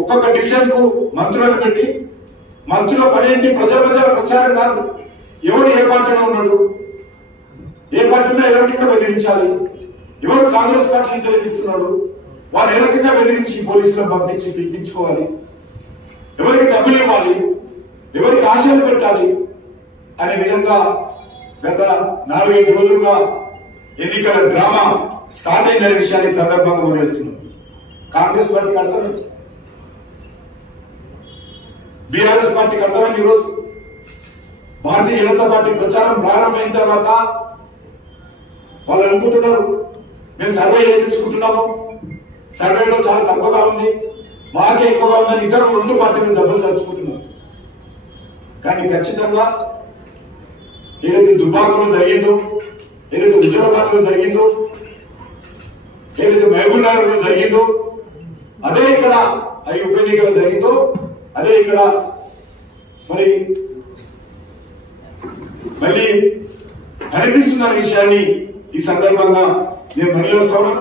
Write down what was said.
ఒక్కొక్క డివిజన్ కు మంత్రులను పెట్టి మంత్రుల పనేంటి ప్రజల మధ్య ప్రచారం కాదు. ఎవరు ఏ పార్టీలో ఉన్నాడు, ఏ పార్టీలో ఏ రకంగా బెదిరించాలి, ఎవరు కాంగ్రెస్ పార్టీని తొలగిస్తున్నాడు, వారు ఏ రకంగా బెదిరించి పోలీసులను పంపించి తెప్పించుకోవాలి, ఎవరికి డబ్బులు ఇవ్వాలి, ఎవరికి ఆశలు పెట్టాలి అనే విధంగా గత 4-5 రోజులుగా ఎన్నికల డ్రామా స్టార్ట్ అయిందనే విషయాన్ని సందర్భంగా వివరిస్తున్నాం. కాంగ్రెస్ పార్టీకి అర్థమైంది, బీఆర్ఎస్ పార్టీకి అర్థమైంది. ఈరోజు భారతీయ జనతా పార్టీ ప్రచారం ప్రారంభమైన తర్వాత వాళ్ళు అనుకుంటున్నారు మేము సర్వే చేయించుకుంటున్నాము, సర్వేలో చాలా తక్కువగా ఉంది, మాకే ఎక్కువగా ఉందని ఇద్దరు 2 పార్టీలు డబ్బులు తలుచుకుంటున్నారు. కానీ ఖచ్చితంగా ఏదైతే దుబ్బాకలో జరిగిందో, ఏదైతే హుజూరాబాద్ లో జరిగిందో, ఏదైతే మహబూబ్ నగర్ లో జరిగిందో, అదే ఇక్కడ అవి ఉప ఎన్నికలు జరిగిందో, అదే ఇక్కడ మరి మళ్ళీ కనిపిస్తున్న విషయాన్ని ఈ సందర్భంగా నేను మళ్ళీ వస్తాను.